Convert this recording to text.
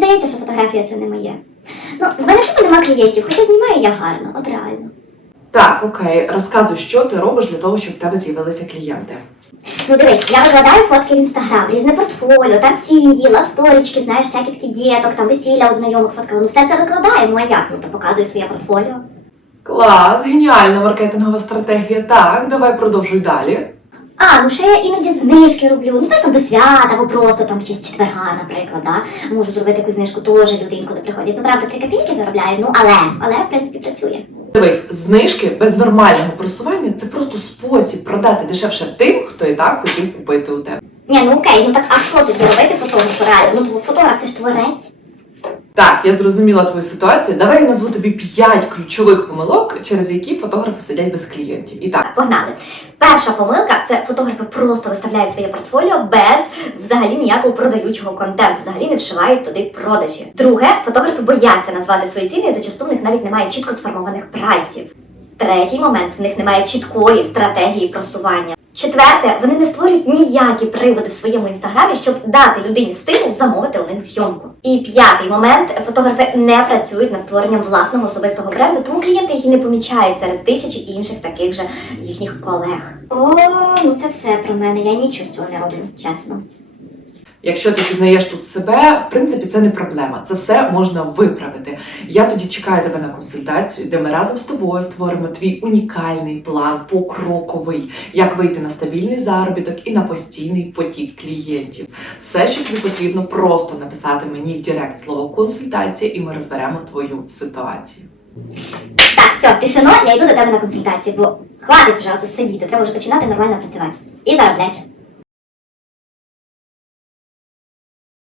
здається, що фотографія це не моє. Ну, в мене типу нема клієнтів, хоча знімаю я гарно, от реально. Так, окей, розказуй, що ти робиш для того, щоб в тебе з'явилися клієнти. Ну дивись, я викладаю фотки в інстаграм, різне портфоліо, там сім'ї, лавсторічки, знаєш, всякі такі діток, там весілля у знайомих фоткала. Ну все це викладаю, ну а як? Ну то показую своє портфоліо. Клас, геніальна маркетингова стратегія. Так, давай продовжуй далі. А, ну ще я іноді знижки роблю. Ну знаєш там до свята, або просто там в честь четверга, наприклад, да? можу зробити якусь знижку теж люди інколи приходять. Ну правда, три копійки заробляю, ну але, але в принципі працює. Дивись, знижки без нормального просування це просто спосіб продати дешевше тим, хто і так хотів купити у тебе. Ні, ну окей, ну так а що тоді робити фотографу реально? Ну фотограф це ж творець. Так, я зрозуміла твою ситуацію. Давай я назву тобі 5 ключових помилок, через які фотографи сидять без клієнтів. І Так, погнали. Перша помилка це фотографи просто виставляють своє портфоліо без взагалі ніякого продаючого контенту, взагалі не вшивають туди продажі. Друге, фотографи бояться назвати свої ціни, і зачасту в них навіть немає чітко сформованих прайсів. Третій момент в них немає чіткої стратегії просування. Четверте, вони не створюють ніякі приводи в своєму інстаграмі, щоб дати людині стимул замовити у них зйомку. І п'ятий момент фотографи не працюють над створенням власного особистого бренду, тому клієнти їх не помічають серед тисяч інших таких же їхніх колег. О, ну це все про мене. Я нічого цього не роблю, чесно. Якщо ти пізнаєш тут себе, в принципі, це не проблема. Це все можна виправити. Я тоді чекаю тебе на консультацію, де ми разом з тобою створимо твій унікальний план, покроковий, як вийти на стабільний заробіток і на постійний потік клієнтів. Все, що тобі потрібно, просто написати мені в Директ слово консультація, і ми розберемо твою ситуацію. Так, все, рішено, я йду до тебе на консультацію, бо хватить вже оце сидіти, треба вже починати нормально працювати. І заробляти.